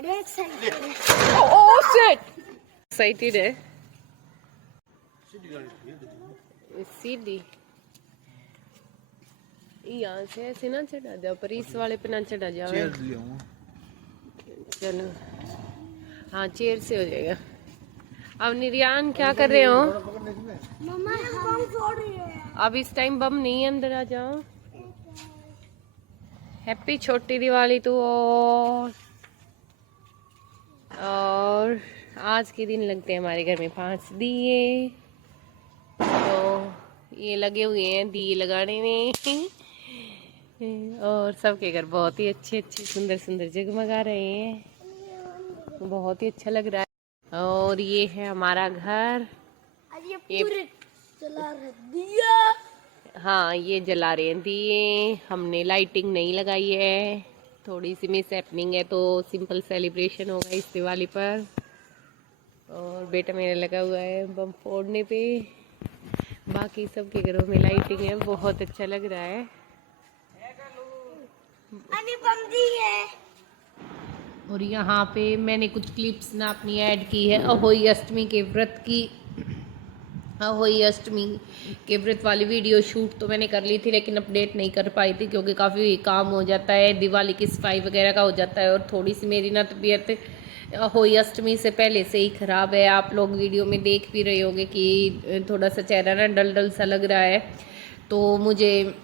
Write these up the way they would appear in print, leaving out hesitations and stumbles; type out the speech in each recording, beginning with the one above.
Excited है सीढ़ी यहाँ से ऐसे ना चढ़ा जाओ, पर इस वाले पे ना चढ़ा जाओ। चलो हाँ, चेयर से हो जाएगा। अब निर्यान क्या कर रहे हो? मम्मा बम फोड़ रही है। अब इस टाइम बम नहीं, अंदर आ जाओ। हैप्पी छोटी दिवाली तो। और आज के दिन लगते हैं हमारे घर में 5 दिए, तो ये लगे हुए हैं दिए लगाने में। और सबके घर बहुत ही अच्छे अच्छे सुंदर सुंदर जगमगा रहे हैं, बहुत ही अच्छा लग रहा है। और ये है हमारा घर। ये पूरे जला रहे दिया। हाँ, ये जला रहे हैं दिए। हमने लाइटिंग नहीं लगाई है, थोड़ी सी मिस हैपनिंग है, तो सिंपल सेलिब्रेशन होगा इस दिवाली पर। और बेटा मेरा लगा हुआ है बम फोड़ने पे। बाकी सबके घरों में लाइटिंग है, बहुत अच्छा लग रहा है। बम दी है। और यहाँ पे मैंने कुछ क्लिप्स ना अपनी ऐड की है अहोई अष्टमी के व्रत की। अहोई अष्टमी के व्रत वाली वीडियो शूट तो मैंने कर ली थी, लेकिन अपडेट नहीं कर पाई थी क्योंकि काफ़ी काम हो जाता है, दिवाली की सफाई वगैरह का हो जाता है। और थोड़ी सी मेरी ना तबीयत अहोई अष्टमी से पहले से ही ख़राब है। आप लोग वीडियो में देख भी रहे होंगे कि थोड़ा सा चेहरा ना डल डल सा लग रहा है, तो मुझे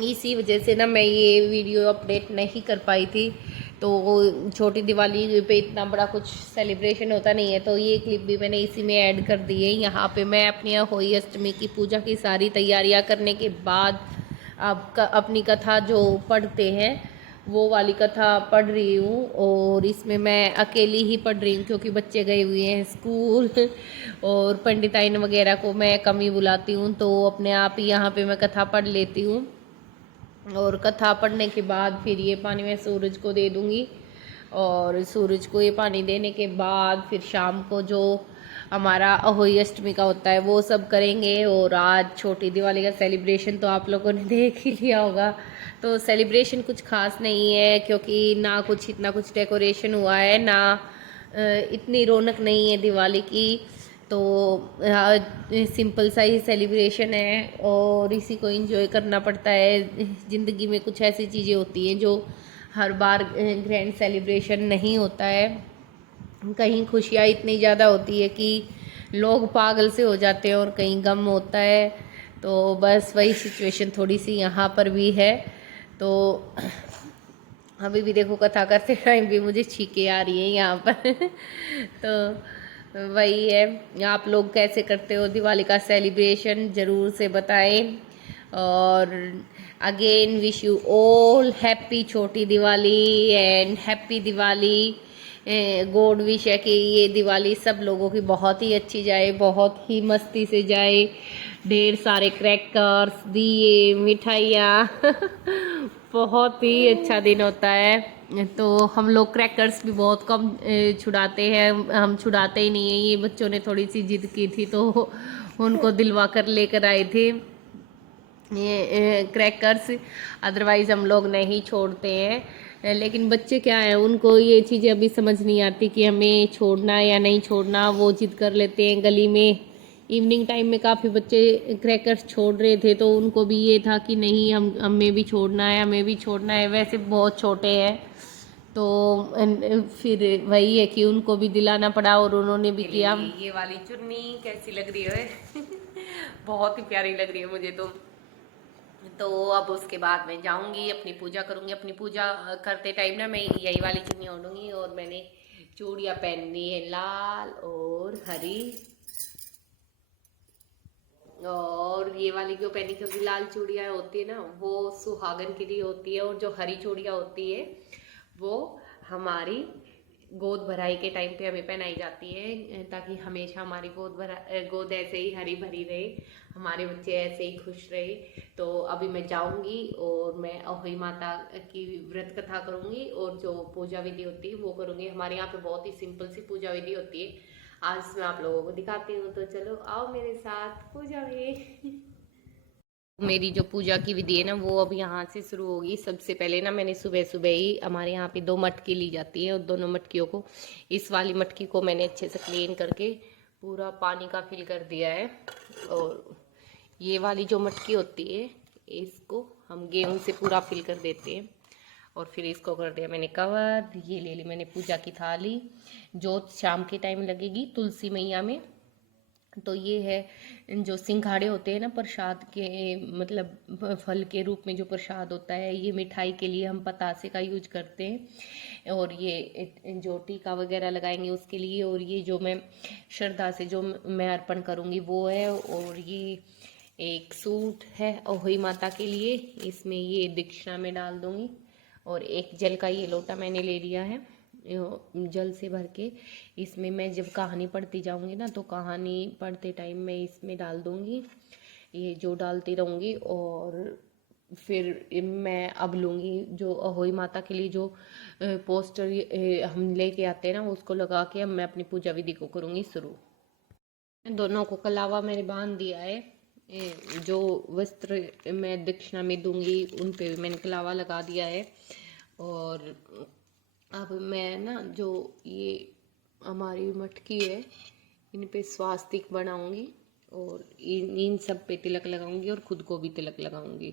इसी वजह से ना मैं ये वीडियो अपडेट नहीं कर पाई थी। तो छोटी दिवाली पे इतना बड़ा कुछ सेलिब्रेशन होता नहीं है, तो ये क्लिप भी मैंने इसी में ऐड कर दी है। यहाँ पे मैं अपनी अहोई अष्टमी की पूजा की सारी तैयारियाँ करने के बाद अब अपनी कथा जो पढ़ते हैं वो वाली कथा पढ़ रही हूँ। और इसमें मैं अकेली ही पढ़ रही हूँ क्योंकि बच्चे गए हुए हैं स्कूल और पंडिताइन वगैरह को मैं कम ही बुलाती हूँ, तो अपने आप ही यहाँ पे मैं कथा पढ़ लेती हूँ। और कथा पढ़ने के बाद फिर ये पानी मैं सूरज को दे दूँगी, और सूरज को ये पानी देने के बाद फिर शाम को जो हमारा अहोई अष्टमी का होता है वो सब करेंगे। और आज छोटी दिवाली का सेलिब्रेशन तो आप लोगों ने देख ही लिया होगा, तो सेलिब्रेशन कुछ खास नहीं है क्योंकि ना कुछ इतना कुछ डेकोरेशन हुआ है, ना इतनी रौनक नहीं है दिवाली की, तो सिंपल सा ही सेलिब्रेशन है और इसी को एंजॉय करना पड़ता है। ज़िंदगी में कुछ ऐसी चीज़ें होती हैं जो हर बार ग्रैंड सेलिब्रेशन नहीं होता है। कहीं खुशियाँ इतनी ज़्यादा होती है कि लोग पागल से हो जाते हैं और कहीं गम होता है, तो बस वही सिचुएशन थोड़ी सी यहाँ पर भी है। तो अभी भी देखो कथा करते टाइम भी मुझे छींके आ रही है यहाँ पर। तो वही है, आप लोग कैसे करते हो दिवाली का सेलिब्रेशन ज़रूर से बताएं। और again wish you all happy छोटी Diwali and happy Diwali. God wish है कि ये दिवाली सब लोगों की बहुत ही अच्छी जाए, बहुत ही मस्ती से जाए, ढेर सारे क्रैकर्स, दिए, मिठाइयाँ बहुत ही अच्छा दिन होता है। तो हम लोग क्रैकर्स भी बहुत कम छुड़ाते हैं, हम छुड़ाते ही नहीं हैं। ये बच्चों ने थोड़ी सी जिद की थी तो उनको दिलवा कर लेकर आए थे ये क्रैकर्स, अदरवाइज़ हम लोग नहीं छोड़ते हैं। लेकिन बच्चे क्या है, उनको ये चीज़ें अभी समझ नहीं आती कि हमें छोड़ना है या नहीं छोड़ना, वो जिद कर लेते हैं। गली में इवनिंग टाइम में काफ़ी बच्चे क्रैकर्स छोड़ रहे थे, तो उनको भी ये था कि नहीं, हमें भी छोड़ना है, हमें भी छोड़ना है। वैसे बहुत छोटे हैं, तो फिर वही है कि उनको भी दिलाना पड़ा और उन्होंने भी किया। ये वाली चुन्नी कैसी लग रही है? बहुत ही प्यारी लग रही है मुझे तो अब उसके बाद मैं जाऊंगी अपनी पूजा करूंगी। अपनी पूजा करते टाइम ना मैं यही वाली चुन्नी ओढ़ूंगी, और मैंने चूड़ियाँ पहननी है लाल और हरी। और ये वाली क्यों पहनी, क्योंकि लाल चूड़ियाँ होती है ना वो सुहागन के लिए होती है, और जो हरी चूड़ियाँ होती है वो हमारी गोद भराई के टाइम पे हमें पहनाई जाती है, ताकि हमेशा हमारी गोद ऐसे ही हरी भरी रहे, हमारे बच्चे ऐसे ही खुश रहे। तो अभी मैं जाऊंगी और मैं अहोई माता की व्रत कथा करूंगी, और जो पूजा विधि होती है वो करूंगी। हमारे यहाँ पे बहुत ही सिंपल सी पूजा विधि होती है, आज मैं आप लोगों को दिखाती हूँ। तो चलो आओ मेरे साथ पूजा में। मेरी जो पूजा की विधि है ना वो अब यहाँ से शुरू होगी। सबसे पहले ना मैंने सुबह सुबह ही, हमारे यहाँ पे 2 मटकी ली जाती है और दोनों मटकियों को, इस वाली मटकी को मैंने अच्छे से क्लीन करके पूरा पानी का फिल कर दिया है। और ये वाली जो मटकी होती है इसको हम गेहूं से पूरा फिल कर देते हैं। और फिर इसको कर दिया मैंने कवर। ये ले ली मैंने पूजा की थाली, जोत शाम के टाइम लगेगी तुलसी मैया में। तो ये है जो सिंघाड़े होते हैं ना प्रसाद के, मतलब फल के रूप में जो प्रसाद होता है, ये मिठाई के लिए हम पतासे का यूज करते हैं। और ये जो टीका वगैरह लगाएंगे उसके लिए। और ये जो मैं श्रद्धा से जो मैं अर्पण करूँगी वो है। और ये एक सूट है अहोई माता के लिए, इसमें ये दीक्षा में डाल दूँगी। और एक जल का ये लोटा मैंने ले लिया है जल से भर के। इसमें मैं जब कहानी पढ़ती जाऊंगी ना तो कहानी पढ़ते टाइम मैं इसमें डाल दूंगी, ये जो डालती रहूंगी। और फिर मैं अब लूँगी जो अहोई माता के लिए जो पोस्टर हम लेके आते हैं ना उसको लगा के अब मैं अपनी पूजा विधि को करूँगी शुरू। दोनों को कलावा मैंने बांध दिया है। जो वस्त्र मैं दक्षिणा में दूंगी उन पे मैंने कलावा लगा दिया है। और अब मैं ना जो ये हमारी मटकी है इन पे स्वास्तिक बनाऊंगी और इन सब पे तिलक लगाऊंगी और खुद को भी तिलक लगाऊंगी।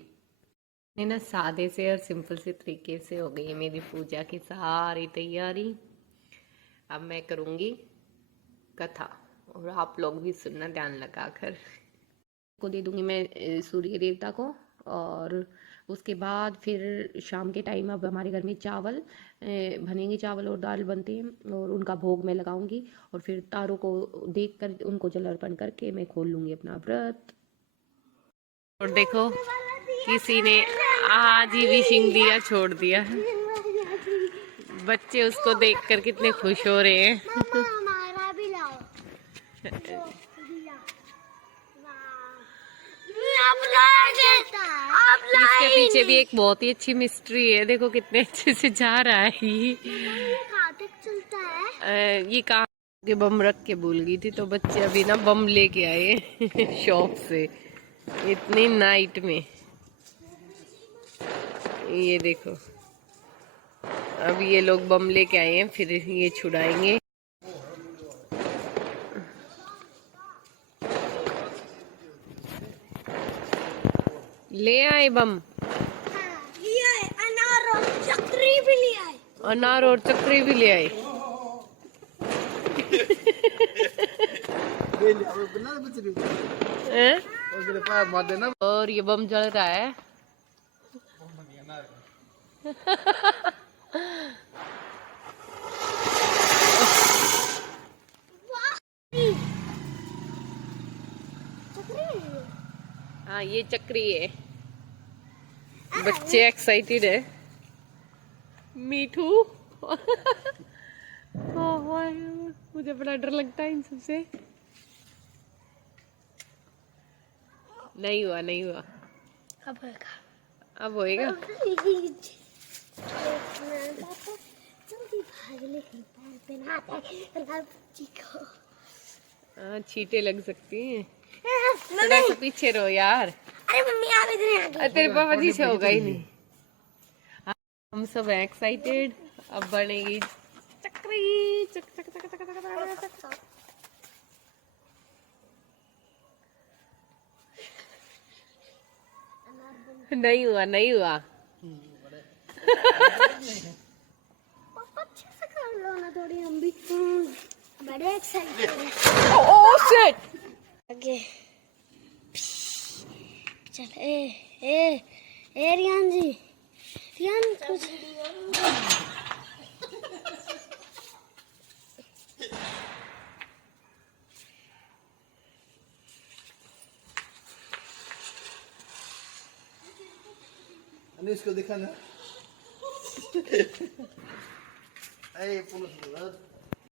ये ना सादे से और सिंपल से तरीके से हो गई है मेरी पूजा की सारी तैयारी। अब मैं करूंगी कथा और आप लोग भी सुनना ध्यान लगाकर। को दे दूंगी मैं सूर्य देवता को। और उसके बाद फिर शाम के टाइम अब हमारे घर में चावल बनेंगे, चावल और दाल बनते हैं और उनका भोग मैं लगाऊंगी। और फिर तारों को देखकर उनको जल अर्पण करके मैं खोल लूंगी अपना व्रत। और देखो किसी ने आज ही विशिंग दिया छोड़ दिया, बच्चे उसको देखकर कितने खुश हो रहे हैं। हमारा भी लाओ। इसके पीछे भी एक बहुत ही अच्छी मिस्ट्री है, देखो कितने अच्छे से जा रहा है ये। कहाँ तक चलता है? ये कहाँ के बम रख के भूल गई थी तो बच्चे अभी ना बम लेके आए शॉप से इतनी नाइट में। ये देखो अब ये लोग बम लेके आए हैं, फिर ये छुड़ाएंगे। ले आए बम, अनार और चक्री भी ले आए। अनार और चक्री भी ले आए। और ये बम जल रहा है। हाँ ये चक्री है। बच्चे एक्साइटेड है। मीठू मुझे बड़ा डर लगता है इन सबसे। नहीं हुआ नहीं हुआ, अब होगा। अब होएगा। जल्दी भाग ले, पैर पे ना आते को। हाँ छींटे लग सकती हैं। थोड़ा सा पीछे रहो यार। अरे मम्मी आप इधर आ गई। तेरे पापा जी से होगा ही नहीं। हम सब एक्साइटेड, अब बनेगी चक्री। चक चक चक चक चक चक चक। नहीं हुआ नहीं हुआ। अच्छे से कर लो ना थोड़ी, हम भी बड़े एक्साइटेड हैं। Oh shit. आगे चल। ए रियान जी, रियान कुछ इसको दिखा ना। पुलिस